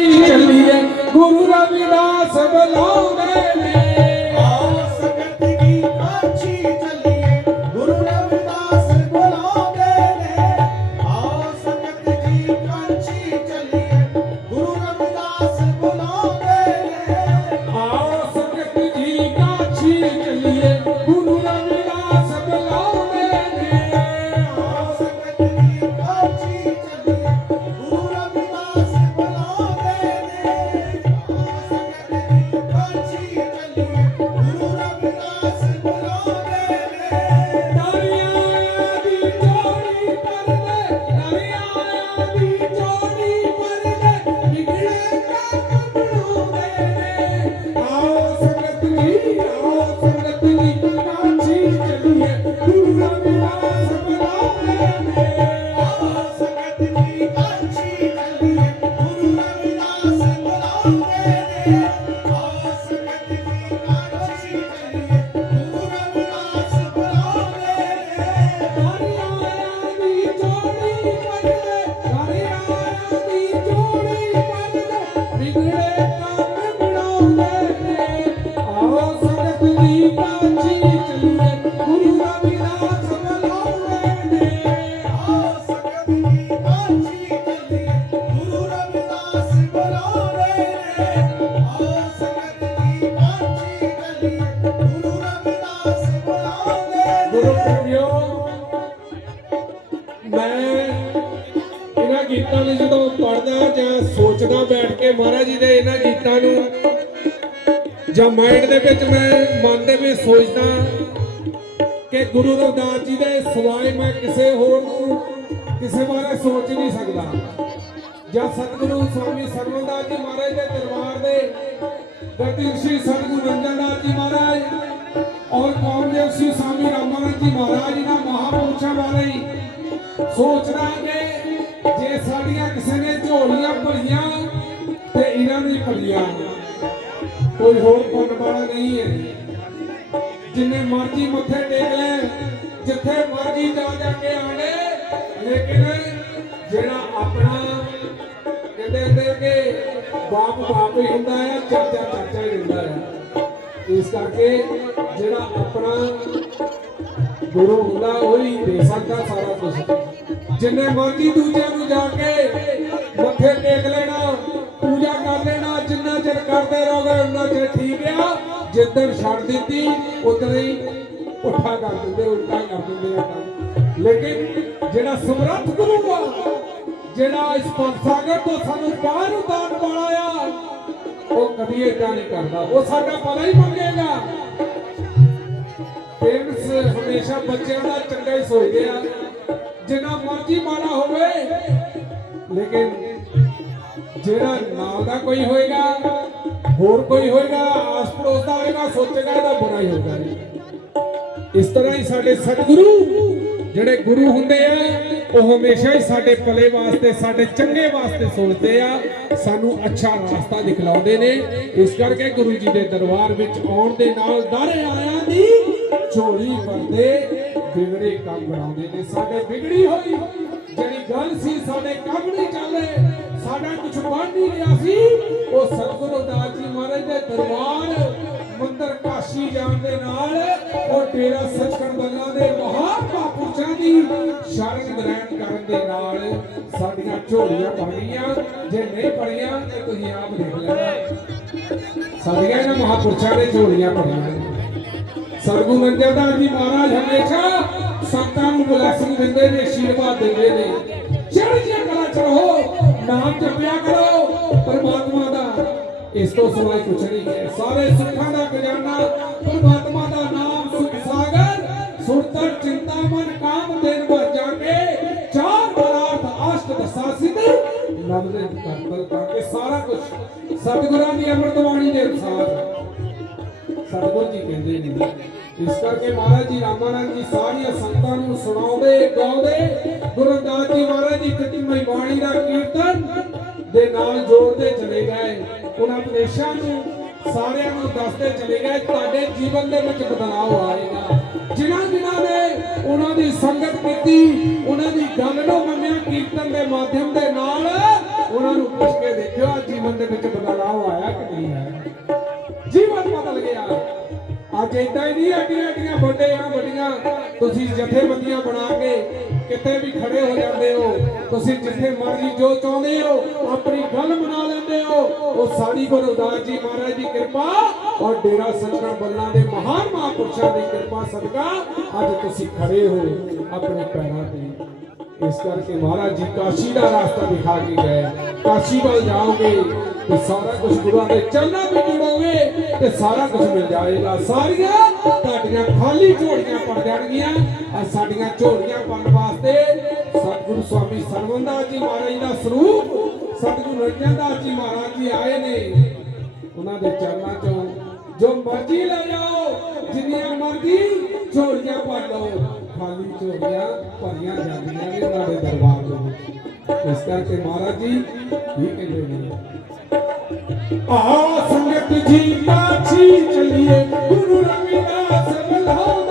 ਚੱਲੀਏ ਗੁਰੂ ਰਵਿਦਾਸ ਬੁਲਾਉਂਦੇ ਨੇ ਮੈਂ ਇਹਨਾਂ ਗੀਤਾਂ ਨੂੰ ਜਦੋਂ ਪੜਦਾ ਜਾਂ ਸੋਚਦਾ ਬੈਠ ਕੇ ਮਹਾਰਾਜ ਜੀ ਦੇ ਇਹਨਾਂ ਗੀਤਾਂ ਨੂੰ, ਜਾਂ ਮਾਈਂਡ ਦੇ ਵਿੱਚ ਮੈਂ ਮਨ ਦੇ ਵਿੱਚ ਸੋਚਦਾ ਕਿ ਗੁਰੂ ਰਵਿਦਾਸ ਜੀ ਦੇ ਸਿਵਾਏ ਮੈਂ ਕਿਸੇ ਹੋਰ ਨੂੰ, ਕਿਸੇ ਬਾਰੇ ਸੋਚ ਨਹੀਂ ਸਕਦਾ। ਜਾਂ ਸਤਿਗੁਰੂ ਸਵਾਮੀ ਸਰਵਦਾਸ ਜੀ ਮਹਾਰਾਜ ਦੇ ਦਰਬਾਰ ਦੇ ਗਤੀ ਸ਼੍ਰੀ ਸਤਿਗੁਰੂ ਰੰਜਨਦਾਸ ਜੀ ਮਹਾਰਾਜ ਔਰ ਕੌਮਦੇਵ ਸ਼੍ਰੀ ਸਵਾਮੀ ਰਾਮਾਨੰਦ ਜੀ ਮਹਾਰਾਜ ਇਹਨਾਂ ਮਹਾਪੁਰਸ਼ਾਂ ਬਾਰੇ ਹੀ ਸੋਚਦਾ ਕਿ ਜੇ ਸਾਡੀਆਂ ਕਿਸੇ ਨੇ ਝੋਲੀਆਂ ਭਰੀਆਂ ਤੇ ਇਹਨਾਂ ਦੀ ਭਰੀਆਂ। ਕੋਈ ਹੋਰ ਪੁੰਨ ਵਾਲਾ ਨਹੀਂ ਹੈ। ਜਿੰਨੇ ਮਰਜ਼ੀ ਮੱਥੇ ਟੇਕ ਲੈ, ਜਿੱਥੇ ਮਰਜ਼ੀ ਜਾ ਜਾ ਕੇ ਆਣੇ ਲੇਕਿਨ ਜਿਹੜਾ ਆਪਣਾ ਕਹਿੰਦੇ ਹੁੰਦੇ ਕਿ ਬਾਪ ਬਾਪ ਹੀ ਹੁੰਦਾ ਹੈ, ਚਾਚਾ ਚਾਚਾ ਹੀ ਹੁੰਦਾ ਹੈ। ਇਸ ਕਰਕੇ ਜਿਹੜਾ ਆਪਣਾ ਗੁਰੂ ਹੁੰਦਾ ਉਹੀ ਦੇ ਸਕਦਾ ਸਾਰਾ ਕੁਝ ਜਿੰਨੇ ਮਰਜ਼ੀ ਦੂਜਿਆਂ ਨੂੰ ਜਾ ਕੇ ਮੱਥੇ ਟੇਕ ਲੈਣਾ, ਪੂਜਾ ਕਰ ਲੈਣਾ, ਜਿੰਨਾ ਚਿਰ ਕਰਦੇ ਰਹੋਗੇ ਉਹਨਾਂ ਚਿਰ ਠੀਕ ਆ। ਜਿੱਦਣ ਛੱਡ ਦਿੱਤੀ ਉਦੋਂ ਹੀ ਪੁੱਠਾ ਕਰ ਦਿੰਦੇ, ਉਲਟਾ ਕਰ ਦਿੰਦੇ ਆ ਲੇਕਿਨ ਜਿਹੜਾ ਸਮਰੱਥ ਗੁਰੂ ਆ, ਜਿਹੜਾ ਇਸ ਪੰਸਾਗਰ ਤੋਂ ਸਾਨੂੰ ਬਾਹਰ ਉਤਾਰਨ ਵਾਲਾ ਆ, ਉਹ ਕਦੀ ਏਦਾਂ ਨਹੀਂ ਕਰਦਾ। ਉਹ ਸਾਡਾ ਪਤਾ ਹੀ ਮੰਗੇਗਾ ਪੇਰੈਂਟਸ ਹਮੇਸ਼ਾ ਬੱਚਿਆਂ ਦਾ ਚੰਗਾ ਹੀ ਸੋਚਦੇ ਆ। ਜਿੰਨਾ ਮਰਜ਼ੀ ਮਾੜਾ ਹੋਵੇ, ਲੇਕਿਨ ਜਿਹੜਾ ਨਾਲ ਦਾ ਕੋਈ ਹੋਏਗਾ, ਹੋਰ ਕੋਈ ਹੋਏਗਾ ਆਸ ਪੜੋਸ ਦਾ ਹੋਏਗਾ, ਸੋਚੇਗਾ, ਇਹਦਾ ਬੁਰਾ ਹੀ ਹੋਗਾ ਇਸ ਤਰ੍ਹਾਂ ਹੀ ਸਾਡੇ ਸਤਿਗੁਰੂ, ਜਿਹੜੇ ਗੁਰੂ ਹੁੰਦੇ ਆ, ਉਹ ਹਮੇਸ਼ਾ ਹੀ ਸਾਡੇ ਭਲੇ ਵਾਸਤੇ, ਸਾਡੇ ਚੰਗੇ ਵਾਸਤੇ ਸੋਚਦੇ ਆ। ਸਾਨੂੰ ਅੱਛਾ ਰਾਸਤਾ ਦਿਖਲਾਉਂਦੇ ਨੇ। ਇਸ ਕਰਕੇ ਗੁਰੂ ਜੀ ਦੇ ਦਰਬਾਰ ਵਿੱਚ ਆਉਣ ਦੇ ਨਾਲ ਦਾਰੇ ਆਇਆਂ ਦੀ ਝੋਲੀ ਭਰਦੇ ਵਿਗੜੇ ਕੰਮ ਬਣਾਉਂਦੇ ਨੇ। ਸਾਡੇ ਵਿਗੜੀ ਹੋਈ, ਜਿਹੜੀ ਗੱਲ ਸੀ, ਸਾਡੇ ਕੰਮ ਨਹੀਂ ਚੱਲੇ ਸਾਡਾ ਕੁਝ ਬਣ ਨਹੀਂ ਰਿਹਾ ਸੀ, ਉਹ ਸਤਿਗੁਰੂ ਦਾਸ ਜੀ ਮਹਾਰਾਜ ਦੇ ਦਰਬਾਰ, ਮੰਦਰ ਕਾਸ਼ੀ ਜਾਣ ਦੇ ਨਾਲ, ਉਹ ਡੇਰਾ ਸੱਚਖੰਡ ਬੰਗਾ ਦੇ ਮਹਾਨ ਮਹਾਂਪੁਰਸ਼ਾਂ ਦੀ ਸ਼ਰਨ ਗ੍ਰਹਿਣ ਕਰਨ ਦੇ ਨਾਲ ਸਾਡੀਆਂ ਝੋਲੀਆਂ ਭਰ ਗਈਆਂ ਜੇ ਨਹੀਂ ਭਰੀਆਂ ਤੇ ਤੁਸੀਂ ਆਪ ਦੇਖ ਲੈਣਾ। ਸਾਡੀਆਂ ਇਹਨਾਂ ਮਹਾਂਪੁਰਸ਼ਾਂ ਦੇ ਝੋਲੀਆਂ ਬਣੀਆਂ ਨੇ ਸਰਗੁਰੂ ਜੀ ਮਹਾਰਾਜ ਹਮੇਸ਼ਾ ਸੰਤਾਂ ਨੂੰ ਬਲੇਸਿੰਗ ਦਿੰਦੇ ਨੇ ਆਸ਼ੀਰਵਾਦ ਦਿੰਦੇ ਨੇ। ਚੜ੍ਹਦੀਆਂ ਕਲਾ ਚ ਨਾਮ ਜਪਿਆ ਕਰੋ, ਪਰਮਾਤਮਾ ਦਾ। ਇਸ ਤੋਂ ਸਿਵਾਏ ਕੁਛ ਨਹੀਂ ਹੈ। ਸਾਰੇ ਸੁੱਖਾਂ ਦਾ ਖਜ਼ਾਨਾ, ਪਰਮਾਤਮਾ ਦਾ ਨਾਮ ਸੁਖ ਸਾਗਰ ਸੁਰਤਰ ਚਿੰਤਾ ਮਨ ਕਾਮ ਦੇਨ ਭਰ ਜਾਗੇ। ਚਾਰ ਪਦਾਰਥ ਅਸ਼ਟ ਦਸਾ ਸਿੱਧ ਨਵਦੇ ਕਰਤਲ ਤਾਂ ਕਿ ਸਾਰਾ ਕੁਝ ਸਤਿਗੁਰਾਂ ਦੀ ਅੰਮ੍ਰਿਤ ਬਾਣੀ ਦੇ ਅਨੁਸਾਰ। ਸਤਿਗੁਰ ਜੀ ਕਹਿੰਦੇ ਨੇ ਇਸ ਕਰਕੇ ਮਹਾਰਾਜ ਜੀ, ਰਾਮਾਨੰਦ ਜੀ ਸਾਰੀਆਂ ਸੰਤਾਂ ਨੂੰ ਸੁਣਾਉਂਦੇ ਗਾਉਂਦੇ ਗੁਰੂ ਰਵਿਦਾਸ ਜੀ ਮਹਾਰਾਜ ਜੀ ਕਿਤਨੀ ਬਾਣੀ ਦਾ ਕੀਰਤਨ ਦੇ ਨਾਲ ਜੋੜਦੇ ਚਲੇ ਗਏ। ਉਹਨਾਂ ਉਪਦੇਸ਼ਾਂ ਨੂੰ ਸਾਰਿਆਂ ਨੂੰ ਦੱਸਦੇ ਚਲੇ ਗਏ, ਤੁਹਾਡੇ ਜੀਵਨ ਦੇ ਵਿੱਚ ਬਦਲਾਅ ਆਏਗਾ। ਜਿਨ੍ਹਾਂ ਜਿਨ੍ਹਾਂ ਨੇ ਉਹਨਾਂ ਦੀ ਸੰਗਤ ਕੀਤੀ, ਉਹਨਾਂ ਦੀ ਗੱਲ ਨੂੰ ਮੰਨਿਆ ਕੀਰਤਨ ਦੇ ਮਾਧਿਅਮ ਦੇ ਨਾਲ, ਉਹਨਾਂ ਨੂੰ ਪੁੱਛ ਕੇ ਦੇਖਿਓ ਆ ਜੀਵਨ ਦੇ ਵਿੱਚ ਬਦਲਾਅ ਅੱਜ ਹੀ ਨਹੀਂ, ਐਡੀਆਂ ਐਡੀਆਂ ਵੱਡਿਆਂ ਵੱਡੀਆਂ। ਤੁਸੀਂ ਜਥੇਬੰਦੀਆਂ ਬਣਾ ਕੇ ਕਿਤੇ ਵੀ ਖੜੇ ਹੋ ਜਾਂਦੇ ਹੋ, ਤੁਸੀਂ ਜਿੱਥੇ ਮਰਜ਼ੀ ਜੋ ਚਾਹੁੰਦੇ ਹੋ, ਆਪਣੀ ਗੱਲ ਬਣਾ ਲੈਂਦੇ ਹੋ। ਉਹ ਸਾਡੀ ਗੁਰੂ ਦਾਸ ਜੀ ਮਹਾਰਾਜ ਦੀ ਕਿਰਪਾ ਔਰ ਡੇਰਾ ਸੱਚਾ ਬੱਲਾਂ ਦੇ ਮਹਾਨ ਮਹਾਂਪੁਰਸ਼ਾਂ ਦੀ ਕਿਰਪਾ ਸਦਕਾ ਅੱਜ ਤੁਸੀਂ ਖੜੇ ਹੋ ਆਪਣੇ ਪੈਰਾਂ ਤੇ। ਇਸ ਕਰਕੇ ਮਹਾਰਾਜ ਜੀ ਕਾਸ਼ੀ ਦਾ ਰਸਤਾ ਦਿਖਾ ਕੇ ਗਏ। ਕਾਸ਼ੀ ਵੱਲ ਜਾਓਗੇ ਤੇ ਸਾਰਾ ਕੁਝ ਗੁਰੂਆਂ ਦੇ ਚਰਨਾਂ ਵਿੱਚ ਜੁੜੋਗੇ ਤੇ ਸਾਰਾ ਕੁਝ ਮਿਲ ਜਾਏਗਾ ਸਾਰੀਆਂ ਤੁਹਾਡੀਆਂ ਖਾਲੀ ਝੋਲੀਆਂ ਭਰ ਜਾਣਗੀਆਂ। ਆ ਸਾਡੀਆਂ ਝੋਲੀਆਂ ਭਰਨ ਵਾਸਤੇ ਸਤਿਗੁਰੂ ਸਵਾਮੀ ਸਰਵੰਦਾ ਜੀ ਮਹਾਰਾਜ ਦਾ ਸਰੂਪ, ਸਤਿਗੁਰੂ ਰਣਜੀਤ ਜੀ ਮਹਾਰਾਜ ਜੀ ਆਏ ਨੇ। ਉਹਨਾਂ ਦੇ ਚਰਨਾਂ ਚੋਂ ਜੋ ਮਰਜ਼ੀ ਲੈ ਜਾਓ, ਜਿੰਨੀਆਂ ਮਰਜ਼ੀ ਝੋਲੀਆਂ ਭਰ ਲਓ, ਖਾਲੀ ਝੋਲੀਆਂ ਭਰੀਆਂ ਜਾਂਦੀਆਂ ਨੇ ਉਹਨਾਂ ਦਰਬਾਰ ਦੇ ਵਿੱਚ ਇਸ ਕਰਕੇ ਮਹਾਰਾਜ ਜੀ ਕੀ ਕਹਿੰਦੇ ਨੇ ਆ ਸੰਗਤ ਜੀ ਕਾਛੀ ਚੱਲੀਏ। ਗੁਰੂ ਰਵਿਦਾਸ ਬੁਲਾਉਂਦੇ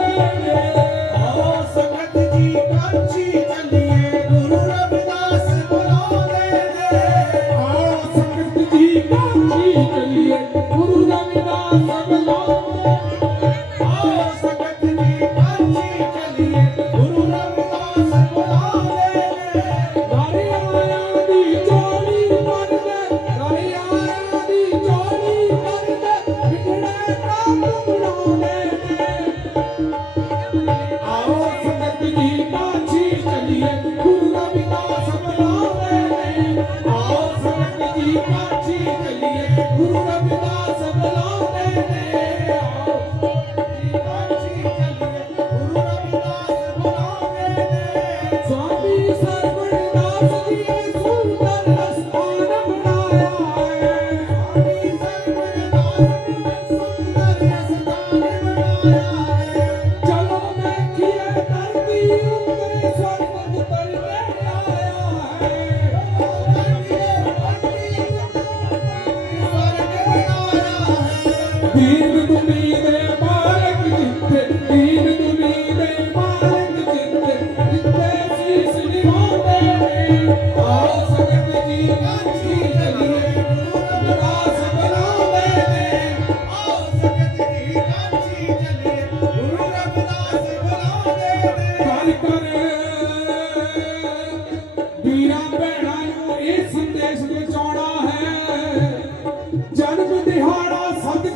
ਦੀਨ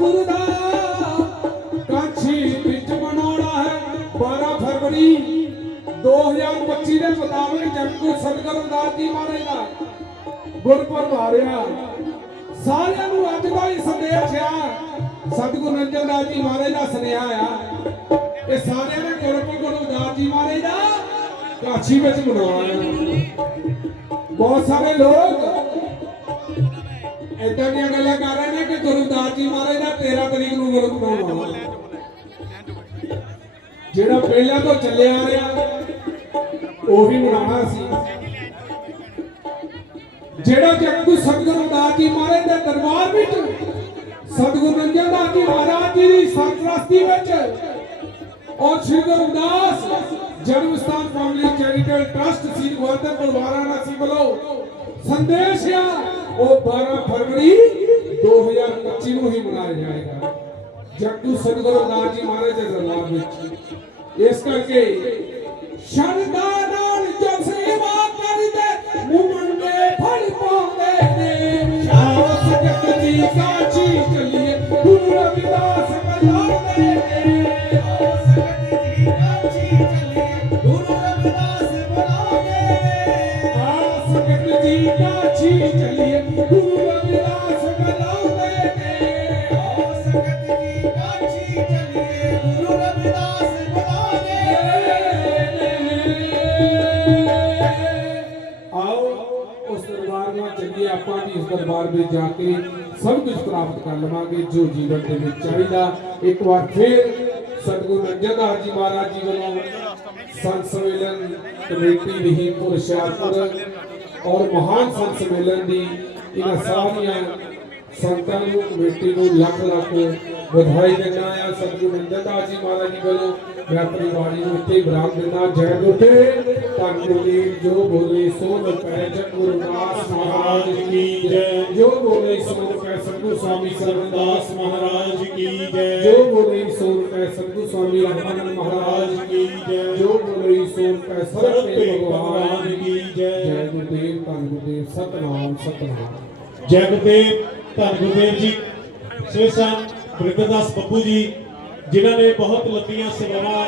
ਦਿਹਾੜਾ ਦਾ ਕਾਛੀ ਵਿੱਚ ਮਨਾਉਣਾ ਹੈ 12 ਫਰਵਰੀ 2025 ਦੇ ਮੁਤਾਬਕ ਜਗਤੂ ਸਤਿਗੁਰੂ ਦਾਸ ਜੀ ਮਹਾਰਾਜ ਦਾ ਗੁਰਪੁਰਬ ਆ ਰਿਹਾ। ਸਾਰਿਆਂ ਨੂੰ ਅੱਜ ਦਾ ਹੀ ਸੰਦੇਸ਼ ਆ, ਸਤਿਗੁਰੂ ਰੰਜਨ ਦਾਸ ਜੀ ਮਹਾਰਾਜ ਦਾ ਸੁਨੇਹਾ ਆ ਇਹ ਸਾਰਿਆਂ ਨੇ ਗੁਰਪੁਰਬ ਗੁਰੂ ਦਾਸ ਜੀ ਮਹਾਰਾਜ ਦਾ ਕਾਛੀ ਵਿੱਚ ਮਨਾਉਣਾ ਬਹੁਤ ਸਾਰੇ ਲੋਕ ਏਦਾਂ ਦੀਆਂ ਗੱਲਾਂ ਕਰ ਰਹੇ ਨੇ ਕਿ ਗੁਰੂ ਦਾਸ ਜੀ ਮਹਾਰਾਜ ਦਾ 13 ਤਰੀਕ ਨੂੰ ਗੁਰਪੁਰਬ ਮਨਾਉਣਾ ਜਿਹੜਾ ਪਹਿਲਾਂ ਤੋਂ ਚੱਲਿਆ ਆ ਰਿਹਾ ਉਹ ਵੀ ਮਨਾਉਣਾ ਸੀ। ਜਿਹੜਾ ਜਗਤੂ ਸਤਿਗੁਰੂ ਦਾਸ ਜੀ ਮਹਾਰਾਜ ਦੇ ਦਰਬਾਰ ਵਿੱਚ ਸਤਿਗੁਰੂ ਰੰਜਨ ਦਾਸ ਜੀ ਮਹਾਰਾਜ ਜੀ ਦੀ ਸਰਪ੍ਰਸਤੀ ਵਿੱਚ ਔਰ ਸ਼੍ਰੀ ਗੁਰੂ ਦਾਸ ਜਨਮ ਸਥਾਨ family charitable trust Shri Gurdaspur Varanasi ਵੱਲੋਂ ਸੰਦੇਸ਼ ਆ ਉਹ 12 ਫਰਵਰੀ 2025 ਨੂੰ ਹੀ ਮਨਾਇਆ ਜਾਏਗਾ ਜਗਤੂ ਸਤਿਗੁਰੂ ਦਾਸ ਜੀ ਮਹਾਰਾਜ ਦੇ ਦਰਬਾਰ ਵਿੱਚ ਇਸ ਕਰਕੇ ਸ਼ਰਧਾ ਵਿੱਚ ਆਪਾਂ ਵੀ ਉਸ ਦਰਬਾਰ ਵਿੱਚ ਜਾ ਕੇ ਸਭ ਕੁਝ ਪ੍ਰਾਪਤ ਕਰ ਲਵਾਂਗੇ ਜੋ ਜੀਵਨ ਦੇ ਵਿੱਚ ਚਾਹੀਦਾ। ਇੱਕ ਵਾਰ ਫਿਰ ਸਤਿਗੁਰੂ ਰੰਜਨ ਦਾਸ ਜੀ ਮਹਾਰਾਜ ਜੀ ਵੱਲੋਂ ਸੰਤ ਸੰਮੇਲਨ ਕਮੇਟੀ ਰਹੀਮਪੁਰ ਹੁਸ਼ਿਆਰਪੁਰ ਔਰ ਮਹਾਨ ਸੰਤ ਸੰਮੇਲਨ ਦੀ ਇਹਨਾਂ ਸਾਰੀਆਂ ਸੰਤਾਂ ਨੂੰ ਕਮੇਟੀ ਨੂੰ ਲੱਖ ਲੱਖ ਵਧਾਈ ਦਿੰਦਾ ਆ ਸਤਿਗੁਰੂ ਨੰਦਨਦਾਸ ਜੀ ਮਹਾਰਾਜ ਜੀ ਵੱਲੋਂ। ਮੈਂ ਆਪਣੀ ਬਾਣੀ ਨੂੰ ਇੱਥੇ ਵਿਰਾਮ ਦਿੰਦਾ ਜੈ ਗੁਰਤੇ ਧੰਨ ਗੁਰਦੀਪ ਜੋ ਬੋਲੇ ਸੋ ਰੁਪੈ ਜਗੁਰੂ ਦਾਸ ਮਹਾਰਾਜ ਕੀ ਜੈ। ਜੋ ਬੋਲੇ ਸੋ ਰੁਪੈ ਸਤਿਗੁਰੂ ਸਵਾਮੀ ਸਰਵਦਾਸ ਮਹਾਰਾਜ ਕੀ ਜੈ। ਜੋ ਬੋਲੇ ਸੋ ਰੁਪੈ ਸਤਿਗੁਰੂ ਸਵਾਮੀ ਰਾਮਾਨੰਦ ਮਹਾਰਾਜ ਕੀ ਜੈ। ਜੋ ਬੋਲੇ ਸੋ ਰੁਪੈ ਸਰਬੇ ਸਰਬੇ ਭਗਵਾਨ ਕੀ ਜੈ। ਜੈ ਗੁਰਦੇਵ ਧੰਨ ਗੁਰਦੇਵ ਸਤਨਾਮ ਸਤਨਾਮ। ਜੈ ਗੁਰਦੇਵ ਧੰਨ ਗੁਰਦੇਵ ਜੀ ਸੇ ਸਨ ਬੱਬੂ ਜੀ, ਜਿਨ੍ਹਾਂ ਨੇ ਬਹੁਤ ਲੰਬੀਆਂ ਸੇਵਾਵਾਂ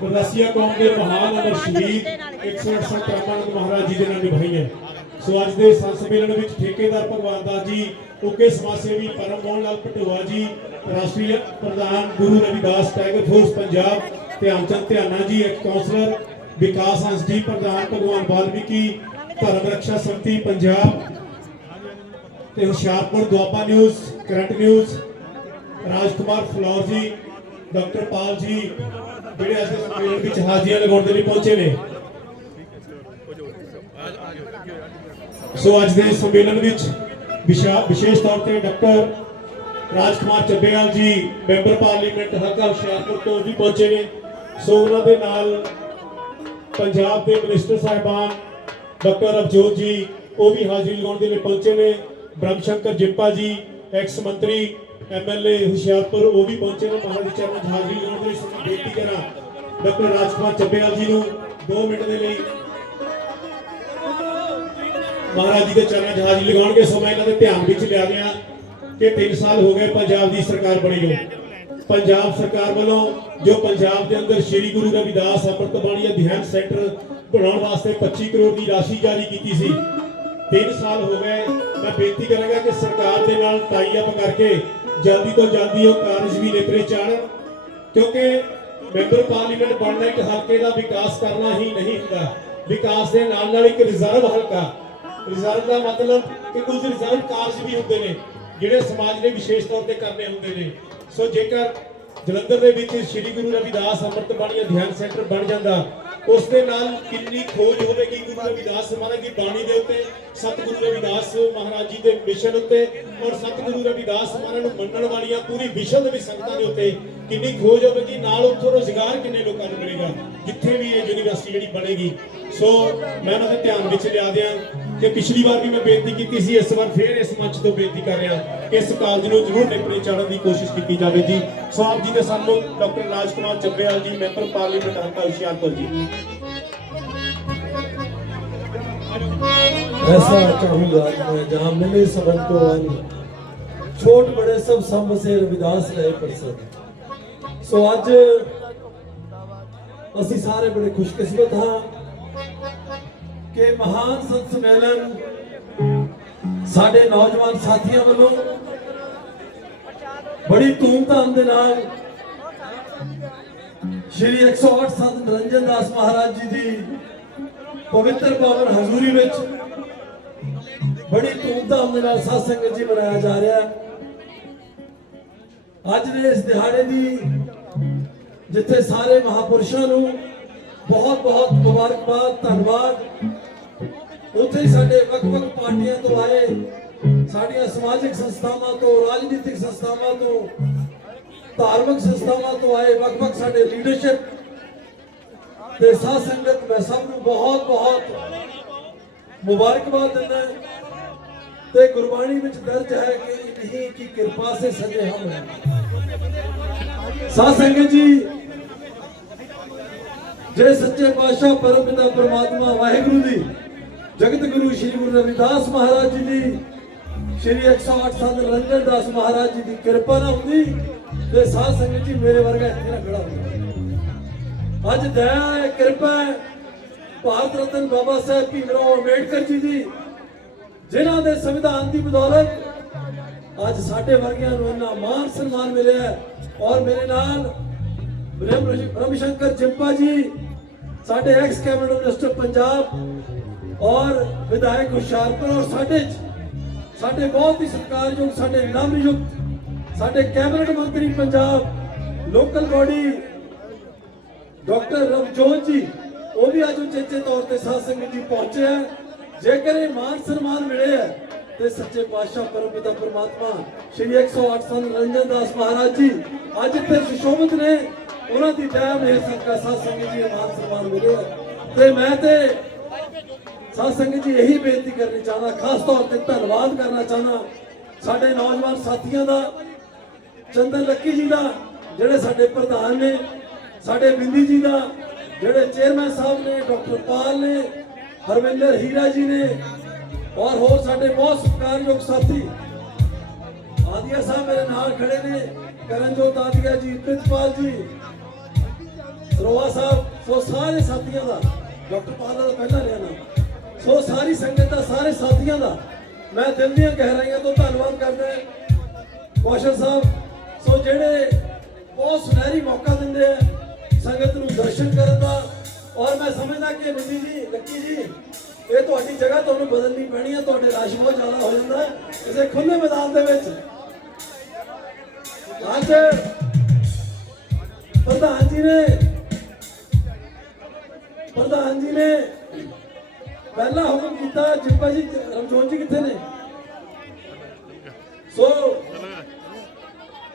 ਪ੍ਰਦੇਸੀਆ ਕੌਮ ਦੇ ਮਹਾਨ ਅਮਰ ਸ਼ਹੀਦ 168 ਕਰਮਾਨੰਦ ਮਹਾਰਾਜ ਜੀ ਦੇ ਨਾਲ ਨਿਭਾਈਆਂ। ਸੋ ਅੱਜ ਦੇ ਸੰਤ ਸੰਮੇਲਨ ਵਿੱਚ ਠੇਕੇਦਾਰ ਭਗਵਾਨ ਦਾਸ ਜੀ, ਉਕੇ ਸਮਾਜ ਸੇਵੀ ਪਰਮ ਮੋਹਨ ਲਾਲ ਪਟੋਆ ਜੀ, ਰਾਸ਼ਟਰੀ ਪ੍ਰਧਾਨ ਗੁਰੂ ਰਵਿਦਾਸ ਟਾਈਗਰ ਫੋਰਸ ਪੰਜਾਬ ਧਿਆਨ ਚੰਦ ਧਿਆਨਾ ਜੀ, ਇੱਕ ਕਾਉਂਸਲਰ ਵਿਕਾਸ ਹੰਸ ਜੀ, ਪ੍ਰਧਾਨ ਭਗਵਾਨ ਵਾਲਮੀਕੀ ਧਰਮ ਰੱਖਿਆ ਸੰਮਤੀ ਪੰਜਾਬ, ਤੇ Hoshiarpur Doaba news, current news Rajkumar Phillaur ji, doctor Pal ji, ਜਿਹੜੇ ਅੱਜ ਦੇ ਸੰਮੇਲਨ ਵਿੱਚ ਹਾਜ਼ਰੀਆਂ ਲਗਾਉਣ ਦੇ ਲਈ ਪਹੁੰਚੇ ਨੇ। ਸੋ ਅੱਜ ਦੇ ਸੰਮੇਲਨ ਵਿੱਚ ਵਿਸ਼ਾ- ਵਿਸ਼ੇਸ਼ ਤੌਰ ਤੇ ਡਾਕਟਰ ਰਾਜਕੁਮਾਰ ਚੱਬੇਵਾਲ ਜੀ, ਮੈਂਬਰ ਪਾਰਲੀਮੈਂਟ ਹਲਕਾ ਹੁਸ਼ਿਆਰਪੁਰ ਤੋਂ ਵੀ ਪਹੁੰਚੇ ਨੇ। ਸੋ ਉਹਨਾਂ ਦੇ ਨਾਲ ਪੰਜਾਬ ਦੇ ਮਿਨਿਸਟਰ ਸਾਹਿਬਾਨ ਡਾਕਟਰ ਅਵਜੋਤ ਜੀ, ਉਹ ਵੀ ਹਾਜ਼ਰੀ ਲਗਾਉਣ ਦੇ ਲਈ ਪਹੁੰਚੇ ਨੇ। ਬ੍ਰਹਮ ਸ਼ੰਕਰ ਜਿੱਪਾ ਜੀ, ਐਕਸ ਮੰਤਰੀ ਐਮਐਲਏ ਹੁਸ਼ਿਆਰਪੁਰ, ਉਹ ਵੀ ਪਹੁੰਚੇ ਨੇ। ਮਹਾਰਾਜ ਦੇ ਚਰਨਾਂ 'ਚ ਹਾਜ਼ਰੀ ਲਗਾਉਣ ਬੇਨਤੀ ਕਰਾਂ। ਡਾਕਟਰ ਰਾਜਕੁਮਾਰ ਚੱਬੇਵਾਲ ਜੀ ਨੂੰ 2 ਮਿੰਟ ਦੇ ਲਈ ਮਹਾਰਾਜ ਜੀ ਦੇ ਚਰਨਾਂ 'ਚ ਲਗਾਉਣਗੇ। ਸੋ ਇਹਨਾਂ ਦੇ ਧਿਆਨ ਵਿੱਚ ਲਿਆ ਗਿਆ ਕਿ 3 ਸਾਲ ਹੋ ਗਏ ਪੰਜਾਬ ਦੀ ਸਰਕਾਰ ਬਣੀ ਨੂੰ। ਪੰਜਾਬ ਸਰਕਾਰ ਵੱਲੋਂ ਜੋ ਪੰਜਾਬ ਦੇ ਅੰਦਰ ਸ੍ਰੀ ਗੁਰੂ ਰਵਿਦਾਸ ਅੰਮ੍ਰਿਤ ਬਾਣੀ ਅਧਿਐਨ ਸੈਂਟਰ ਬਣਾਉਣ ਵਾਸਤੇ 25 ਕਰੋੜ ਦੀ ਰਾਸ਼ੀ ਜਾਰੀ ਕੀਤੀ ਸੀ 3 ਸਾਲ ਹੋ ਗਏ। ਮੈਂ ਬੇਨਤੀ ਕਰਾਂਗਾ ਕਿ ਸਰਕਾਰ ਦੇ ਨਾਲ ਟਾਈ ਅਪ ਕਰਕੇ ਜਲਦੀ ਤੋਂ ਜਲਦੀ ਉਹ ਕਾਰਜ ਵੀ ਨੇਪਰੇ ਚਾੜਨ ਕਿਉਂਕਿ ਮੈਂਬਰ ਪਾਰਲੀਮੈਂਟ ਬਣਨਾ ਇੱਕ ਹਲਕੇ ਦਾ ਵਿਕਾਸ ਕਰਨਾ ਹੀ ਨਹੀਂ ਹੁੰਦਾ। ਵਿਕਾਸ ਦੇ ਨਾਲ ਨਾਲ ਇੱਕ ਰਿਜ਼ਰਵ ਹਲਕਾ। ਰਿਜ਼ਰਵ ਦਾ ਮਤਲਬ ਕਿ ਕੁਝ ਰਿਜ਼ਰਵ ਕਾਰਜ ਵੀ ਹੁੰਦੇ ਨੇ, ਜਿਹੜੇ ਸਮਾਜ ਨੇ ਵਿਸ਼ੇਸ਼ ਤੌਰ ਤੇ ਕਰਨੇ ਹੁੰਦੇ ਨੇ। ਸੋ ਜੇਕਰ ਜਲੰਧਰ ਦੇ ਵਿੱਚ ਸ੍ਰੀ ਗੁਰੂ ਰਵਿਦਾਸ ਅੰਮ੍ਰਿਤ ਬਾਣੀ ਅਧਿਐਨ ਸੈਂਟਰ ਬਣ ਜਾਂਦਾ, ਉਸ ਦੇ ਨਾਲ ਕਿੰਨੀ ਖੋਜ ਹੋਵੇਗੀ ਗੁਰੂ ਰਵਿਦਾਸ ਮਹਾਰਾਜ ਦੀ ਬਾਣੀ ਦੇ ਉੱਤੇ? ਸਤਿਗੁਰੂ ਰਵਿਦਾਸ ਮਹਾਰਾਜ ਜੀ ਦੇ ਮਿਸ਼ਨ ਉੱਤੇ ਔਰ ਸਤਿਗੁਰੂ ਰਵਿਦਾਸ ਮਹਾਰਾਜ ਨੂੰ ਮੰਨਣ ਵਾਲੀਆਂ ਪੂਰੀ ਵਿਸ਼ਵ ਦੇ ਸੰਗਤਾਂ ਦੇ ਉੱਤੇ ਕਿੰਨੀ ਖੋਜ ਹੋਵੇਗੀ ਨਾਲ ਉੱਥੋਂ ਰੋਜ਼ਗਾਰ ਕਿੰਨੇ ਲੋਕਾਂ ਨੂੰ ਮਿਲੇਗਾ, ਜਿੱਥੇ ਵੀ ਇਹ ਯੂਨੀਵਰਸਿਟੀ ਜਿਹੜੀ ਬਣੇਗੀ। ਸੋ ਮੈਂ ਉਹਨਾਂ ਦੇ ਧਿਆਨ ਵਿੱਚ ਲਿਆ ਦਿਆਂ ਕਿ ਪਿਛਲੀ ਵਾਰ ਵੀ ਮੈਂ ਬੇਨਤੀ ਕੀਤੀ ਸੀ, ਇਸ ਵਾਰ ਫੇਰ ਇਸ ਮੰਚ ਤੋਂ ਬੇਨਤੀ ਕਰ ਰਿਹਾ ਕਿ ਇਸ ਕਾਲਜ ਨੂੰ ਜ਼ਰੂਰ ਨਿਪਰੇ ਚਾੜਨ ਦੀ ਕੋਸ਼ਿਸ਼ ਕੀਤੀ ਜਾਵੇ ਜੀ। ਸੋ ਆਪ ਜੀ ਦੇ ਸਾਨੂੰ ਡਾਕਟਰ ਰਾਜਕੁਮਾਰ ਚੱਬੇਵਾਲ ਜੀ, ਮੈਂਬਰ ਪਾਰਲੀਮੈਂਟ ਹਲਕਾ ਹੁਸ਼ਿਆਰਪੁਰ ਜੀ। ऐसा चाहूंगा कि मैं जहाँ मिले सबन को अन्न छोट बड़े सब संभ से रविदास रहे प्रसन्न ਸੋ ਅੱਜ ਅਸੀਂ ਸਾਰੇ ਬੜੇ ਖੁਸ਼ਕਿਸਮਤ ਹਾਂ ਕਿ ਮਹਾਨ ਸੰਤ ਸੰਮੇਲਨ ਸਾਡੇ ਨੌਜਵਾਨ ਸਾਥੀਆਂ ਵੱਲੋਂ ਬੜੀ ਧੂਮਧਾਮ ਦੇ ਨਾਲ ਸ਼੍ਰੀ 108 ਸੰਤ ਨਿਰੰਜਨ ਦਾਸ ਮਹਾਰਾਜ ਜੀ ਦੀ ਪਵਿੱਤਰ ਪਾਵਨ ਹਜ਼ੂਰੀ ਵਿੱਚ ਬੜੀ ਧੂਮਧਾਮ ਦੇ ਨਾਲ ਸਾਧ ਸੰਗਤ ਜੀ ਮਨਾਇਆ ਜਾ ਰਿਹਾ ਅੱਜ ਦੇ ਇਸ ਦਿਹਾੜੇ ਦੀ ਜਿੱਥੇ ਸਾਰੇ ਮਹਾਪੁਰਸ਼ਾਂ ਨੂੰ ਬਹੁਤ ਬਹੁਤ ਮੁਬਾਰਕਬਾਦ, ਧੰਨਵਾਦ। ਉੱਥੇ ਸਾਡੇ ਵੱਖ-ਵੱਖ ਪਾਰਟੀਆਂ ਤੋਂ ਆਏ ਸਾਡੀਆਂ ਸਮਾਜਿਕ ਸੰਸਥਾਵਾਂ ਤੋਂ, ਰਾਜਨੀਤਿਕ ਸੰਸਥਾਵਾਂ ਤੋਂ, ਧਾਰਮਿਕ ਸੰਸਥਾਵਾਂ ਤੋਂ ਆਏ ਵੱਖ-ਵੱਖ ਸਾਡੇ ਲੀਡਰਸ਼ਿਪ ਤੇ ਸਾਧ ਸੰਗਤ ਮੈਂ ਸਭ ਨੂੰ ਬਹੁਤ ਬਹੁਤ ਮੁਬਾਰਕਬਾਦ ਦਿੰਦਾ ਤੇ ਗੁਰਬਾਣੀ ਵਿੱਚ ਦਰਜ ਹੈ ਕਿ ਨਹੀਂ ਕੀ ਕਿਰਪਾ ਸੇ ਸਜੇ ਹਮ ਸਾਧ ਸੰਗਤ ਜੀ, ਜੇ ਸੱਚੇ ਪਾਤਸ਼ਾਹ ਪਰਮ ਪਿਤਾ ਪਰਮਾਤਮਾ ਵਾਹਿਗੁਰੂ ਜੀ, ਜਗਤ ਗੁਰੂ ਸ੍ਰੀ ਗੁਰੂ ਰਵਿਦਾਸ ਮਹਾਰਾਜ ਜੀ ਦੀ, ਸ੍ਰੀ 108 ਸੰਤ ਰੰਜਨ ਦਾਸ ਮਹਾਰਾਜ ਜੀ ਦੀ ਕਿਰਪਾ ਨਾ ਹੁੰਦੀ, ਤੇ ਸਾਧ ਸੰਗਤ ਜੀ ਮੇਰੇ ਵਰਗਾ ਇੱਥੇ ਨਾ ਖੜਾ ਹੁੰਦਾ ਅੱਜ ਦਇਆ ਹੈ, ਕਿਰਪਾ ਹੈ। ਭਾਰਤ ਰਤਨ ਬਾਬਾ ਸਾਹਿਬ ਭੀਮਰਾਓ ਅੰਬੇਡਕਰ ਜੀ ਦੀ ਜਿਨ੍ਹਾਂ ਦੇ ਸੰਵਿਧਾਨ ਦੀ ਬਦੌਲਤ ਅੱਜ ਸਾਡੇ ਵਰਗਿਆਂ ਨੂੰ ਇੰਨਾ ਮਾਨ ਸਨਮਾਨ ਮਿਲਿਆ ਹੈ। ਔਰ ਮੇਰੇ ਨਾਲ ਬ੍ਰਹਮ ਸ਼ੰਕਰ ਜਿੰਪਾ ਜੀ, ਸਾਡੇ ਐਕਸ ਕੈਬਨਿਟ ਮਿਨਿਸਟਰ ਪੰਜਾਬ ਔਰ ਵਿਧਾਇਕ ਹੁਸ਼ਿਆਰਪੁਰ ਔਰ ਸਾਡੇ ਸਾਡੇ ਬਹੁਤ ਹੀ ਸਤਿਕਾਰਯੋਗ, ਸਾਡੇ ਨਾਮਯੁਕਤ ਸਾਡੇ ਕੈਬਨਿਟ ਮੰਤਰੀ Punjab local body doctor Ravjot ji, ਉਹ ਵੀ ਅੱਜ ਉਚੇਚੇ ਤੌਰ ਤੇ ਸਾਧ ਸੰਗਤ ਜੀ ਪਹੁੰਚੇ ਹੈ। ਜੇਕਰ ਇਹ ਮਾਨ ਸਨਮਾਨ ਮਿਲੇ ਹੈ, ਤੇ ਸੱਚੇ ਪਾਤਸ਼ਾਹ ਪਰਮਪਿਤਾ ਪਰਮਾਤਮਾ, ਸ਼੍ਰੀ 108 ਸੰਤ ਰੰਜਨ ਦਾਸ ਮਹਾਰਾਜ ਜੀ, ਅੱਜ ਇੱਥੇ ਸੁਸ਼ੋਭਿਤ ਨੇ, ਉਹਨਾਂ ਦੀ ਦਇਆ ਮੇਰੇ ਸਦਕਾ ਸਾਧ ਸੰਗਤ ਜੀ ਮਾਨ ਸਨਮਾਨ ਮਿਲਿਆ ਤੇ ਮੈਂ ਤੇ ਸਾਧ ਸੰਗਤ ਜੀ ਇਹੀ ਬੇਨਤੀ ਕਰਨੀ ਚਾਹੁੰਦਾ, ਖਾਸ ਤੌਰ ਤੇ ਧੰਨਵਾਦ ਕਰਨਾ ਚਾਹੁੰਦਾ, ਸਾਡੇ ਨੌਜਵਾਨ ਸਾਥੀਆਂ ਦਾ ਚੰਦਨ ਲੱਕੀ ਜੀ ਦਾ, ਜਿਹੜੇ ਸਾਡੇ ਪ੍ਰਧਾਨ ਨੇ, ਸਾਡੇ ਬਿੰਦੀ ਜੀ ਦਾ, ਜਿਹੜੇ ਚੇਅਰਮੈਨ ਸਾਹਿਬ ਨੇ, ਡਾਕਟਰ ਪਾਲ ਨੇ ਹਰਵਿੰਦਰ ਹੀਰਾ ਜੀ ਨੇ ਔਰ ਹੋਰ ਸਾਡੇ ਬਹੁਤ ਸਤਿਕਾਰਯੋਗ ਸਾਥੀ ਆਦੀਆ ਸਾਹਿਬ ਮੇਰੇ ਨਾਲ ਖੜੇ ਨੇ, ਕਰਨਜੋਤ ਆਦੀਆ ਜੀ, ਪ੍ਰਿਤਪਾਲ ਜੀ ਸਰੋਆ ਸਾਹਿਬ, ਸੋ ਸਾਰੇ ਸਾਥੀਆਂ ਦਾ, ਡਾਕਟਰ ਪਾਲਾ ਦਾ ਪਹਿਲਾਂ ਲਿਆ ਨਾਮ, ਸੋ ਸਾਰੀ ਸੰਗਤ ਦਾ, ਸਾਰੇ ਸਾਥੀਆਂ ਦਾ ਮੈਂ ਦਿਲ ਦੀਆਂ ਗਹਿਰਾਈਆਂ ਤੋਂ ਧੰਨਵਾਦ ਕਰਦਾ ਕੌਸ਼ਲ ਸਾਹਿਬ, ਸੋ ਜਿਹੜੇ ਬਹੁਤ ਸੁਨਹਿਰੀ ਮੌਕਾ ਦਿੰਦੇ ਆ ਸੰਗਤ ਨੂੰ ਦਰਸ਼ਨ ਕਰਨ ਦਾ ਔਰ ਮੈਂ ਸਮਝਦਾ ਕਿ ਨਿੱਧੀ ਜੀ, ਲੱਕੀ ਜੀ, ਇਹ ਤੁਹਾਡੀ ਜਗ੍ਹਾ ਤੁਹਾਨੂੰ ਬਦਲਣੀ ਪੈਣੀ ਹੈ, ਤੁਹਾਡੇ ਰਸ਼ ਬਹੁਤ ਜ਼ਿਆਦਾ ਹੋ ਜਾਂਦਾ ਕਿਸੇ ਖੁੱਲੇ ਮੈਦਾਨ ਦੇ ਵਿੱਚ। ਅੱਜ ਪ੍ਰਧਾਨ ਜੀ ਨੇ ਪ੍ਰਧਾਨ ਜੀ ਨੇ ਪਹਿਲਾ ਹੁਕਮ ਕੀਤਾ ਜਿੱਪਾ ਜੀ ਰਮਜੋਤ ਜੀ ਕਿੱਥੇ ਨੇ? ਸੋ,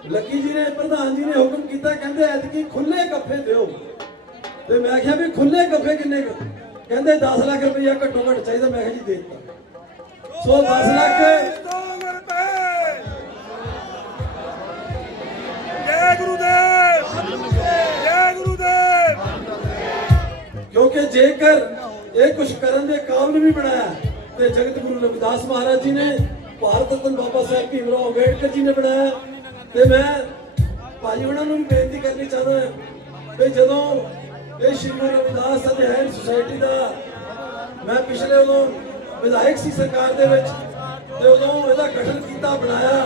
ਲੱਕੀ ਜੀ ਨੇ, ਪ੍ਰਧਾਨ ਜੀ ਨੇ ਹੁਕਮ ਕੀਤਾ, ਕਹਿੰਦੇ ਐਤਕੀ ਖੁੱਲੇ ਗੱਫੇ ਦਿਓ। ਤੇ ਮੈਂ ਕਿਹਾ ਵੀ ਖੁੱਲੇ ਗੱਫੇ ਕਿੰਨੇ ਕੁ? ਕਹਿੰਦੇ 10 ਲੱਖ ਰੁਪਇਆ ਘੱਟੋ ਘੱਟ ਚਾਹੀਦਾ। ਮੈਂ ਕਿਹਾ ਜੀ ਦੇ ਦਿੱਤਾ। ਸੋ 10 ਲੱਖ ਜੈ ਗੁਰੂਦੇਵ। ਜੈ ਗੁਰੂਦੇਵ। ਕਿਉਂਕਿ ਜੇਕਰ ਇਹ ਕੁਝ ਕਰਨ ਦੇ ਕਾਬਿਲ ਵੀ ਬਣਾਇਆ ਤੇ ਜਗਤ ਗੁਰੂ ਰਵਿਦਾਸ ਮਹਾਰਾਜ ਜੀ ਨੇ ਭਾਰਤ ਰਤਨ ਬਾਬਾ ਸਾਹਿਬ ਭੀਮਰਾਓ ਅੰਬੇਡਕਰ ਜੀ ਨੇ ਬਣਾਇਆ। ਤੇ ਮੈਂ ਭਾਜੀ ਉਹਨਾਂ ਨੂੰ ਬੇਨਤੀ ਕਰਨੀ ਚਾਹੁੰਦਾ ਹਾਂ ਵੀ ਜਦੋਂ ਇਹ ਸ਼੍ਰੀ ਗੁਰੂ ਰਵਿਦਾਸ ਅਧਿਐਨ ਸੁਸਾਇਟੀ ਦਾ ਮੈਂ ਪਿਛਲੇ ਉਦੋਂ ਵਿਧਾਇਕ ਸੀ ਸਰਕਾਰ ਦੇ ਵਿੱਚ ਤੇ ਉਦੋਂ ਇਹਦਾ ਗਠਨ ਕੀਤਾ, ਬਣਾਇਆ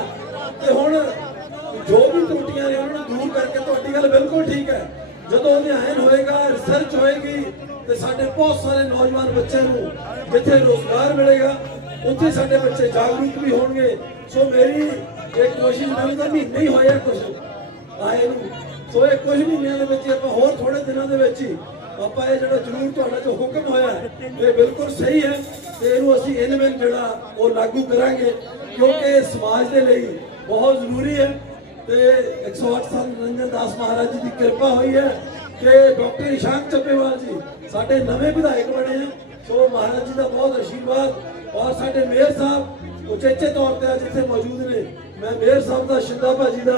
ਤੇ ਹੁਣ ਜੋ ਵੀ ਤਰੁੱਟੀਆਂ ਨੇ ਉਹਨਾਂ ਨੂੰ ਦੂਰ ਕਰਕੇ ਤੁਹਾਡੀ ਗੱਲ ਬਿਲਕੁਲ ਠੀਕ ਹੈ। ਜਦੋਂ ਅਧਿਐਨ ਹੋਏਗਾ ਰਿਸਰਚ ਹੋਏਗੀ ਤੇ ਸਾਡੇ ਬਹੁਤ ਸਾਰੇ ਨੌਜਵਾਨ ਬੱਚਿਆਂ ਨੂੰ ਜਿੱਥੇ ਰੋਜ਼ਗਾਰ ਮਿਲੇਗਾ, ਉੱਥੇ ਸਾਡੇ ਬੱਚੇ ਜਾਗਰੂਕ ਵੀ ਹੋਣਗੇ। ਸੋ ਮੇਰੀ ਇੱਕ ਕੋਸ਼ਿਸ਼ ਮੈਨੂੰ ਤਾਂ ਮਹੀਨੇ ਹੀ ਹੋਇਆ ਕੁਝ ਆਏ ਨੂੰ। ਸੋ ਇਹ ਕੁਝ ਮਹੀਨਿਆਂ ਦੇ ਵਿੱਚ ਆਪਾਂ ਹੋਰ ਥੋੜੇ ਦਿਨਾਂ ਦੇ ਵਿੱਚ ਹੀ ਆਪਾਂ ਇਹ ਜਿਹੜਾ ਜ਼ਰੂਰ ਤੁਹਾਡਾ ਜੋ ਹੁਕਮ ਹੋਇਆ ਹੈ, ਇਹ ਬਿਲਕੁਲ ਸਹੀ ਹੈ ਤੇ ਇਹਨੂੰ ਅਸੀਂ ਇਨਵੈਂਟ ਜਿਹੜਾ ਉਹ ਲਾਗੂ ਕਰਾਂਗੇ ਕਿਉਂਕਿ ਇਹ ਸਮਾਜ ਦੇ ਲਈ ਬਹੁਤ ਜ਼ਰੂਰੀ ਹੈ ਤੇ 108 ਸਾਲ ਨਿਰੰਜਨ ਦਾਸ ਮਹਾਰਾਜ ਜੀ ਦੀ ਕਿਰਪਾ ਹੋਈ ਹੈ ਕਿ ਡਾਕਟਰ ਇਸ਼ਾਂਕ ਚੱਪੇਵਾਲ ਜੀ ਸਾਡੇ ਨਵੇਂ ਵਿਧਾਇਕ ਬਣੇ ਆ। ਸੋ ਮਹਾਰਾਜ ਜੀ ਦਾ ਬਹੁਤ ਆਸ਼ੀਰਵਾਦ ਔਰ ਸਾਡੇ ਮੇਅਰ ਸਾਹਿਬ ਉਚੇਚੇ ਤੌਰ ਤੇ ਅੱਜ ਇੱਥੇ ਮੌਜੂਦ ਨੇ। ਮੈਂ ਮੇਅਰ ਸਾਹਿਬ ਦਾ ਸ਼ਿੰਦਾ ਭਾਜੀ ਦਾ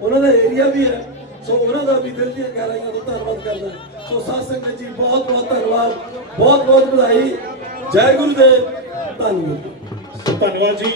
ਉਹਨਾਂ ਦਾ ਏਰੀਆ ਵੀ ਹੈ। ਸੋ ਉਹਨਾਂ ਦਾ ਵੀ ਦਿਲ ਦੀਆਂ ਗਹਿਰਾਈਆਂ ਤੋਂ ਧੰਨਵਾਦ ਕਰਦਾ ਸੋ ਸਾਧ ਸੰਗਤ ਜੀ, ਬਹੁਤ ਬਹੁਤ ਧੰਨਵਾਦ, ਬਹੁਤ ਬਹੁਤ ਵਧਾਈ। ਜੈ ਗੁਰੂ ਦੇਵ ਧੰਨਵਾਦ। ਧੰਨਵਾਦ ਜੀ।